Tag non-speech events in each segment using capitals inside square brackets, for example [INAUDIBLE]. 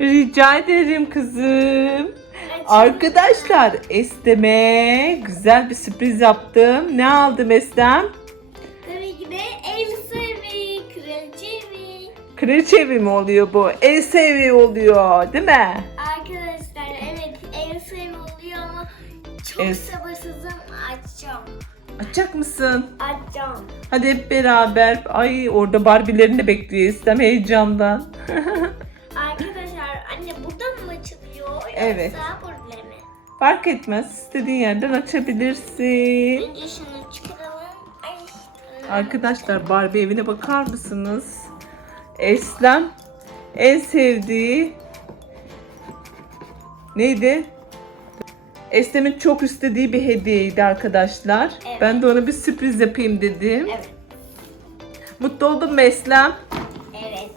Rica ederim kızım. Arkadaşlar Estem'e güzel bir sürpriz yaptım. Ne aldım Estem? Tabii ki de elbise ve kraliçe ve Kraliçe evi mi oluyor bu? Elsa evi oluyor değil mi? arkadaşlar evet elbise oluyor ama çok Evet. sabırsızım açacağım. Açacak mısın? Açacağım. Hadi hep beraber. Ay orada Barbie'lerini de bekliyor Estem heyecandan. [LAUGHS] yoksa Evet. burada mı? Fark etmez. İstediğin yerden açabilirsin. Önce şunu çıkaralım. Ay. Arkadaşlar Barbie evine bakar mısınız? Eslem en sevdiği neydi? Eslem'in çok istediği bir hediyeydi arkadaşlar. Evet. Ben de ona bir sürpriz yapayım dedim. Evet. Mutlu oldun mu Eslem? Evet.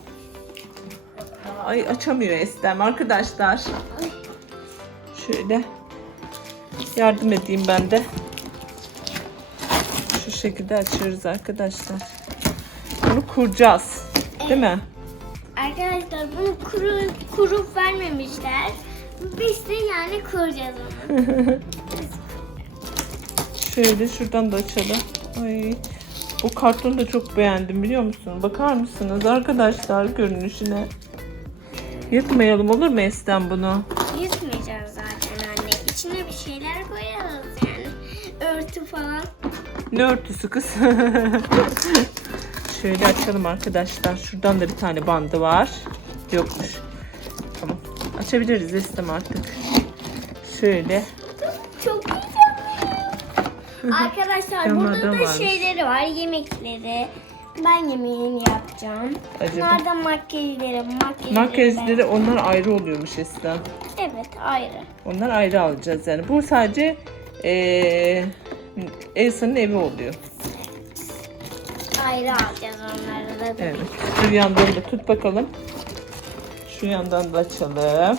Ay açamıyor Eslem arkadaşlar. Şöyle yardım edeyim ben de. Şu şekilde açıyoruz arkadaşlar. Bunu kuracağız. Değil mi? Arkadaşlar bunu kuru, kurup vermemişler. Biz de yani kuracağız onu. [LAUGHS] Şöyle şuradan da açalım. Ay. Bu kartonu da çok beğendim biliyor musun? Bakar mısınız arkadaşlar görünüşüne? Yırtmayalım olur mu Eslem bunu? Yutmayacağız zaten anne. İçine bir şeyler koyarız yani. Örtü falan. Ne örtüsü kız? [LAUGHS] Şöyle açalım arkadaşlar. Şuradan da bir tane bandı var. Yokmuş. Tamam. Açabiliriz Eslem artık. Şöyle. Çok heyecanlıyım. [LAUGHS] Arkadaşlar burada da varmış. şeyleri var. Yemekleri. Ben yemeğini yapacağım. Acaba? Bunlar da makyajları. Makyajları. Makyajları onlar ayrı oluyormuş ben- Evet ayrı. Onlar ayrı alacağız yani. Bu sadece eee Elsa'nın evi oluyor. Ayrı alacağız onları da. Evet. Şu yandan da tut bakalım. Şu yandan da açalım.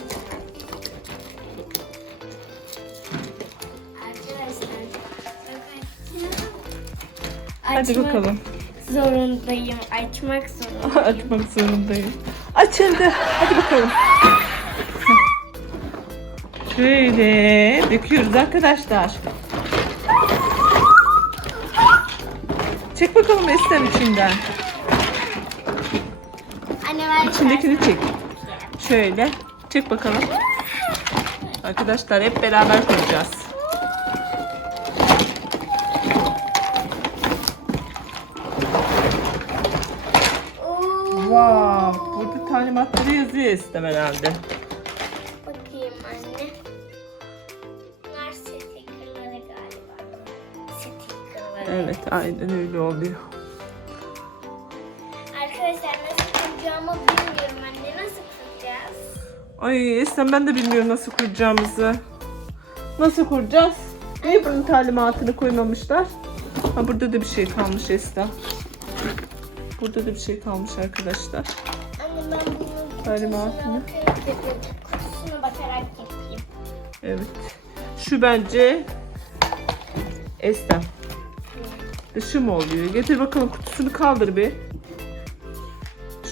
Hadi bakalım. Zorundayım. Açmak zorundayım. [LAUGHS] Açmak zorundayım. Açıldı. Hadi bakalım. Şöyle döküyoruz arkadaşlar. Çek bakalım Eslem içinden. Anne ver İçindekini çek. Şöyle. Çek bakalım. Arkadaşlar hep beraber koyacağız. Talimatları yazıyor Eslem herhalde. Bakayım anne. Bunlar stickerları galiba. Stickerları. Evet, aynen öyle oluyor. Arkadaşlar nasıl kuracağımı bilmiyorum anne. Nasıl kuracağız? Ay Eslem ben de bilmiyorum nasıl kuracağımızı. Nasıl kuracağız? Niye bunun talimatını koymamışlar? Ha burada da bir şey kalmış Eslem. Burada da bir şey kalmış arkadaşlar. Bunun Talimatını. kutusuna bakarak yapayım. Evet. Şu bence Eslem. Dışı mı oluyor? Getir bakalım kutusunu kaldır bir.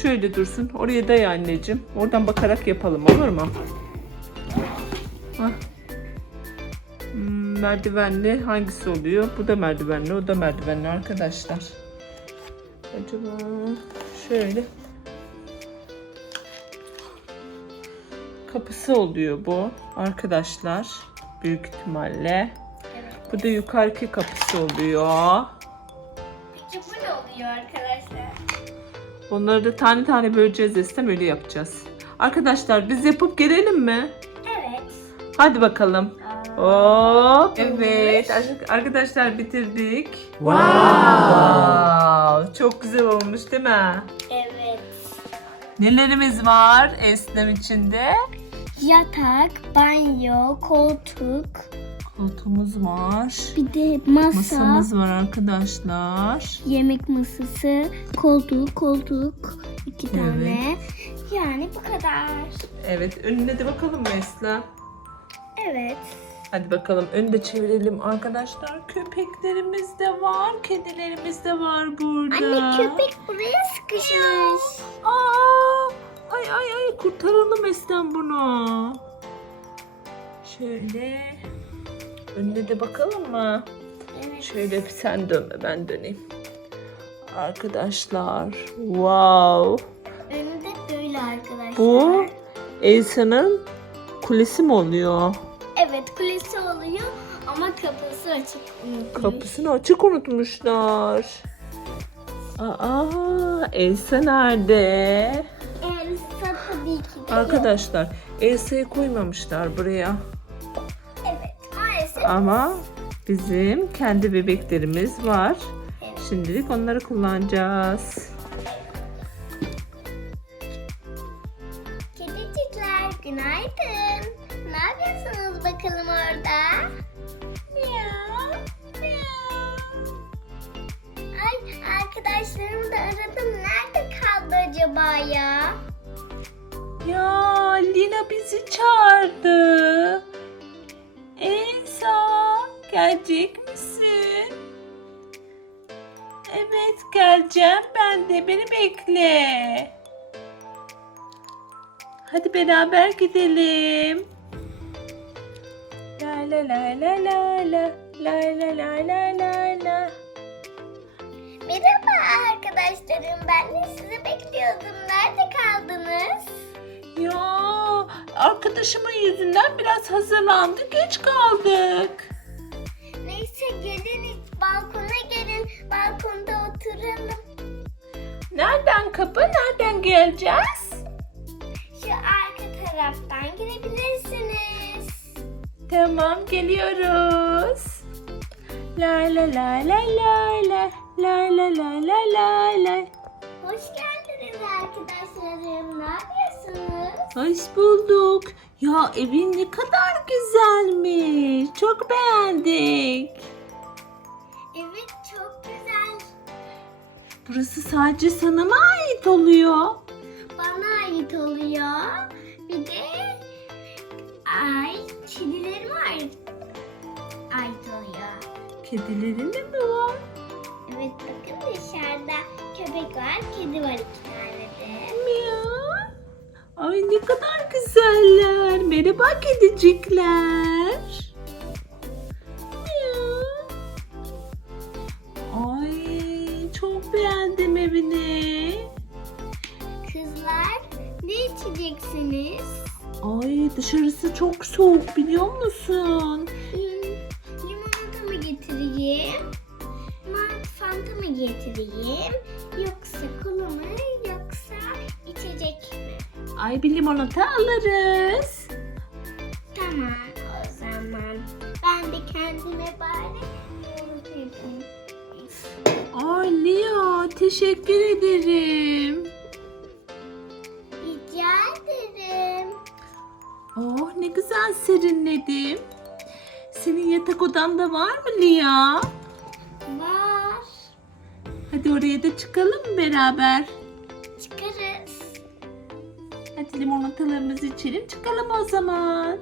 Şöyle dursun. Oraya day anneciğim. Oradan bakarak yapalım olur mu? Hah. Hmm, merdivenli hangisi oluyor? Bu da merdivenli, o da merdivenli arkadaşlar. Acaba şöyle. Kapısı oluyor bu arkadaşlar. Büyük ihtimalle. Evet. Bu da yukarıki kapısı oluyor. Peki bu ne oluyor arkadaşlar? Onları da tane tane böleceğiz desem öyle yapacağız. Arkadaşlar biz yapıp gelelim mi? Evet. Hadi bakalım. Hop. Evet ar- arkadaşlar bitirdik. Wow. Wow, Çok güzel olmuş değil mi? Evet. Nelerimiz var Eslem içinde? Yatak, banyo, koltuk, Koltuğumuz var. bir de masa, Masamız var arkadaşlar. yemek masası, koltuk, koltuk, iki tane. Yani bu kadar. Evet önüne de bakalım mı Eslem? Evet. Hadi bakalım önü de çevirelim arkadaşlar. Köpeklerimiz de var, kedilerimiz de var burada. Anne köpek buraya sıkışmış. Aa, ay ay ay kurtaralım Esten bunu. Şöyle. Önüne de bakalım mı? Evet. Şöyle bir sen dönme ben döneyim. Arkadaşlar. Wow. Önünde böyle arkadaşlar. Bu Elsa'nın kulesi mi oluyor? Evet kulesi oluyor ama kapısı açık unutmuş. Kapısını açık unutmuşlar. Aa, Elsa nerede? Arkadaşlar Elsa'yı koymamışlar buraya. Evet maalesef. Ama bizim kendi bebeklerimiz var. Şimdilik onları kullanacağız. Ya Lina bizi çağırdı. Elsa gelecek misin? Evet geleceğim ben de beni bekle. Hadi beraber gidelim. La la la la la la la la la la la la. Merhaba arkadaşlarım. Ben de sizi bekliyordum. Nerede kaldınız? Arkadaşımın yüzünden biraz hazırlandık geç kaldık. Neyse gelin balkona gelin. Balkonda oturalım. Nereden kapı? Nereden geleceğiz? Şu arka taraftan girebilirsiniz. Tamam geliyoruz. La la la la la la la la la la la la. Hoş geldiniz arkadaşlarım. Ne yapıyorsunuz? Hoş bulduk. Ya evin ne kadar güzelmiş. Çok beğendik. Evet çok güzel. Burası sadece sana mı ait oluyor? Bana ait oluyor. Bir de ay kedilerim ait, ait oluyor. Kedilerin de mi var? Evet bakın dışarıda köpek var, kedi var iki. Ay ne kadar güzeller. Merhaba kedicikler. Ay çok beğendim evini. Kızlar ne içeceksiniz? Ay dışarısı çok soğuk biliyor musun? Limonata mı getireyim? Mart fanta mı getireyim? Ay bir limonata alırız. Tamam o zaman. Ben de kendime bari limonata yapayım. Ay Lia teşekkür ederim. Rica ederim. Oh ne güzel serinledim. Senin yatak odanda var mı Lia? Var. Hadi oraya da çıkalım beraber? Hadi limonatalarımızı içelim çıkalım o zaman.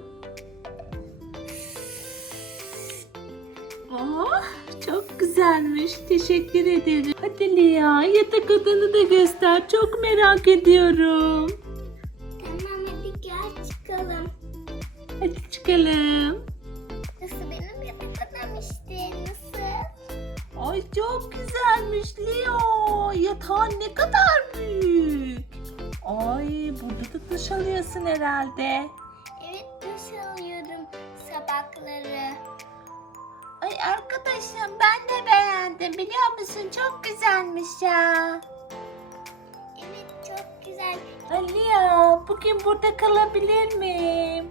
Oh çok güzelmiş. Teşekkür ederim. Hadi Lia yatak odanı da göster. Çok merak ediyorum. Tamam hadi gel çıkalım. Hadi çıkalım. Nasıl benim yatak odam işte nasıl? Ay çok güzelmiş Leo. Yatağın ne kadar büyük. Ay burada da duş alıyorsun herhalde. Evet duş alıyorum sabahları. Ay arkadaşım ben de beğendim biliyor musun çok güzelmiş ya. Evet çok güzel. Ay Leo bugün burada kalabilir miyim?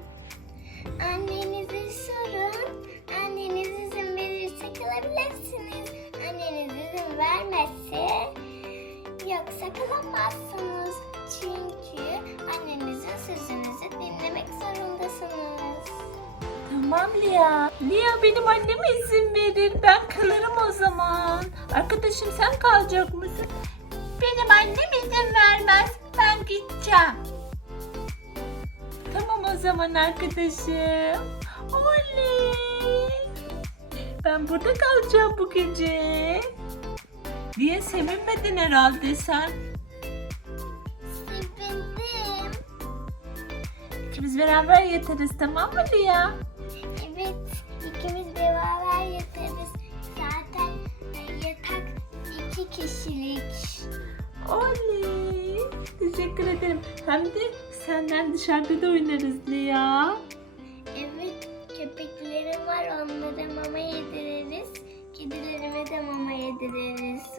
Annenize sorun. Anneniz izin verirse kalabilirsiniz. Anneniz izin vermezse yoksa kalamazsınız. Çünkü annenizin sözünüzü dinlemek zorundasınız. Tamam Lia. Lia benim annem izin verir. Ben kalırım o zaman. Arkadaşım sen kalacak mısın? Benim annem izin vermez. Ben gideceğim. Tamam o zaman arkadaşım. Oley. Ben burada kalacağım bu gece. Niye sevinmedin herhalde sen? Sevindim. ikimiz beraber yatarız tamam mı Lia? Evet, ikimiz beraber yatarız. Zaten yatak iki kişilik. Oley. Teşekkür ederim. Hem de senden dışarıda da oynarız Lia. Evet, köpeklerim var. Onlara mama yediririz. Kedilerime de mama yediririz.